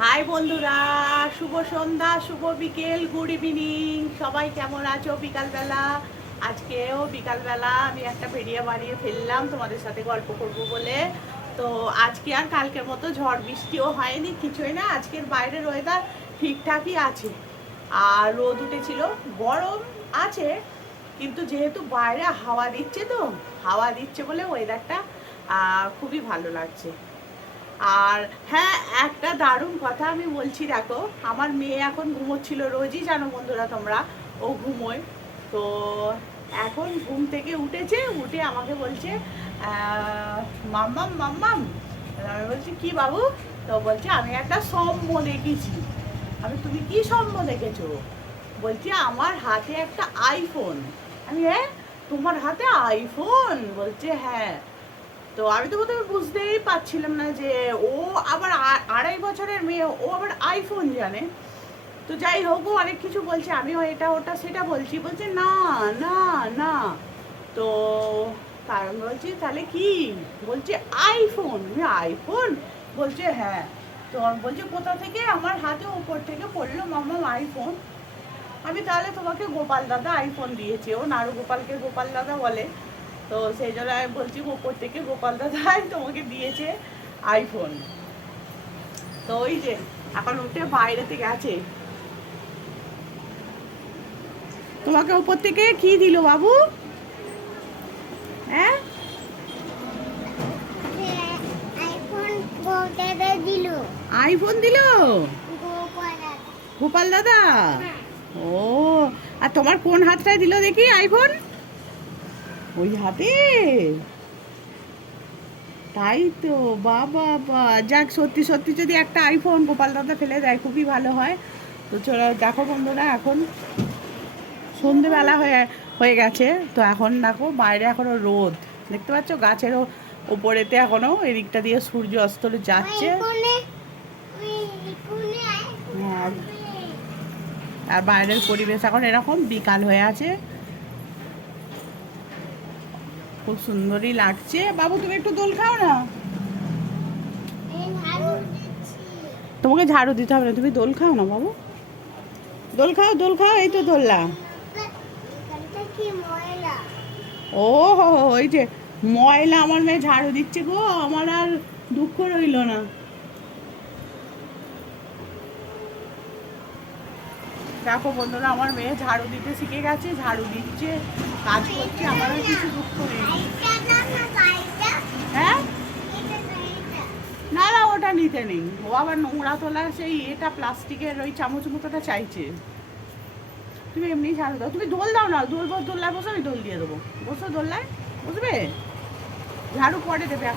High বন্ধুরা, শুভ সন্ধ্যা, শুভ বিকেল, good evening. সবাই কেমন আছো? বিকালবেলা, আজকেও বিকালবেলা আমি একটা ভিডিও বানিয়ে ফেললাম তোমাদের সাথে গল্প করব বলে। তো আজকে আর কালকের মতো ঝড় বৃষ্টিও হয়নি, কিছুই না। আজকের বাইরের ওয়েদার ঠিকঠাকই আছে, আর রোদ উঠেছিল, গরম আছে, কিন্তু যেহেতু বাইরে হাওয়া দিচ্ছে, তো হাওয়া দিচ্ছে বলে ওয়েদারটা খুবই ভালো লাগছে। আর হ্যাঁ, একটা দারুণ কথা আমি বলছি, দেখো, আমার মেয়ে এখন ঘুমোচ্ছিল, রোজই জানো বন্ধুরা তোমরা, ও ঘুমোয়। তো এখন ঘুম থেকে উঠেছে, উঠে আমাকে বলছে মাম্মাম মাম্মাম। আমি বলছি কি বাবু? তো বলছে আমি একটা স্বপ্ন দেখেছি। আমি, তুমি কি স্বপ্ন দেখেছো? বলছি আমার হাতে একটা আইফোন। আমি, হ্যাঁ, তোমার হাতে আইফোন? বলছে হ্যাঁ। তো আমি তো প্রথমে বুঝতেই পারছিলাম না যে ও আবার 2.5 বছরের মেয়ে, ও আবার আইফোন জানে। তো যাই হোক, ও অনেক কিছু বলছে, আমিও এটা ওটা সেটা বলছি, বলছে না না না। তো কারণ বলছি তাহলে কি? বলছে আইফোন। আমি, আইফোন? বলছে হ্যাঁ। তো বলছে কোথা থেকে? আমার হাতে উপর থেকে পড়লো মামা আইফোন। আমি, তাহলে তোমাকে গোপাল দাদা আইফোন দিয়েছে। ও নাড়ু গোপালকে গোপাল দাদা বলে। তো সেই জন্য আমি বলছি ওপর থেকে গোপাল দাদাই তোমাকে দিয়েছে আইফোন। তো ওই যে এখন উঠে বাইরেতে গেছে। তোমাকে ওপর থেকে কি দিল বাবু? হ্যাঁ, আইফোন দিল গোপাল দাদা। ও, আর তোমার কোন হাতটায় দিল দেখি আইফোন? ওই হাতে? তাই তো, বাবা বা, যাক, সত্যি সত্যি যদি একটা আইফোন গোপাল দাদা ফেলে দেয় খুবই ভালো হয়। তো চলো, দেখো বন্ধুরা, এখন সন্ধেবেলা হয়ে হয়ে গেছে। তো এখন দেখো বাইরে এখনো রোদ, দেখতে পাচ্ছ, গাছেরও ওপরেতে এখনো এদিকটা দিয়ে সূর্য অস্ত যাচ্ছে। হ্যাঁ, আর বাইরের পরিবেশ এখন এরকম বিকাল হয়ে আছে, খুব সুন্দরই লাগছে। বাবু তুমি একটু দোল খাও না। তোমাকে ঝাড়ু দিতে হবে না, তুমি দোল খাও না বাবু। দোল খাও, দোল খাও, এই তো দোললা। ও হো হো, ওই যে ময়লা, আমার মেয়ে ঝাড়ু দিচ্ছে গো, আমার আর দুঃখ রইল না। দেখো বন্ধুরা, আমার মেয়ে ঝাড়ু দিতে শিখে গেছে, ঝাড়ু দিচ্ছে, কাজ করছে, আমার আর কিছু দুঃখ নেই। হ্যাঁ, না না, ওটা নিতে নেই। ও আবার নোংরা তোলা সেই এটা প্লাস্টিকের ওই চামচ মতোটা চাইছে। তুমি এমনি ঝাড়ু দাও, তুমি দোল দাও না, দোলনায় বসো, আমি দোল দিয়ে দেবো। বসো দোলনায়, বুঝবে? ঝাড়ু পরে দেবে এখন।